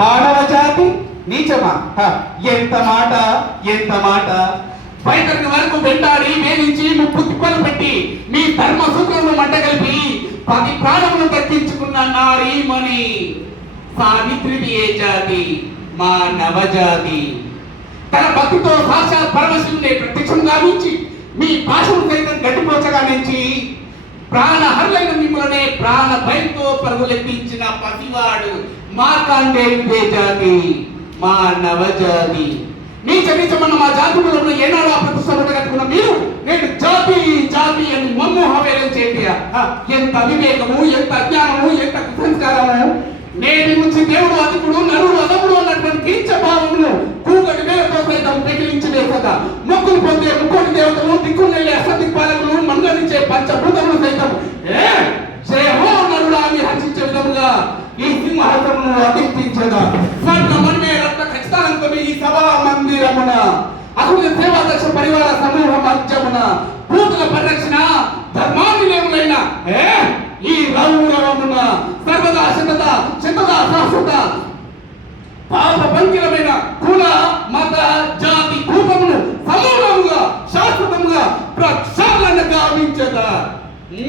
మానవ జాతి నీచమా? హ, ఎంత మాట ఎంత మాట? వైఖరిని వరకు వెంటాడి వేధించి ముప్పు తిప్పలు పెట్టి మీ ధర్మ సూత్రములు మంటగలిపి పది ప్రాణములు దక్కించుకున్న నారీమణి సావిత్రిది ఏ జాతి? మా నవజాతి తన భక్తితో సాక్షాత్ పరమశివుని ప్రత్యక్షం గావించి మీ భాషను సైతం గట్టిపోచగా నుంచి ప్రాణహరులైన మిమ్మల్నే ప్రాణ భయంతో పరుగులెత్తించిన పసివాడు మార్కాండేయుడే జాతి మా నవజాతి నీచ నీచమన్న మా జాతిలో ఉన్న ఏనాడు ఆ ప్రతిష్టలు కట్టుకున్న మీరు నేను జాతి జాతి అని మమ్ము హవేలం చేయ ఎంత అవివేకము ఎంత అజ్ఞానము ఎంత కుసంస్కారము. నేను నుంచి దేవుడు అధికుడు నరుడు అదముడు అన్నటువంటి కీచ భావమును కూగడి వేలతో సైతం పెకిలించి వేసగా మొక్కులు పొందే ముక్కోటి దేవతలు దిక్కులు నెల్లి ఈ సింహాసనమును అధిష్ఠించగా స్వర్ణ మన్నే రక్త ఖచ్చితాలంతో ఈ సభా మందిరమున. అకుల సేవాదక్ష పరివార సమూహ మధ్యమున భూతుల పరిరక్షణ ధర్మాన్వినేములైన ఏ? ఈ రౌరవమున సర్వదా శతద శతద శాశ్వత పాప పంకిలమైన కుల మత జాతి కూపమును సమూలముగా శాశ్వతముగా ప్రక్షాళన గావించదా ఈ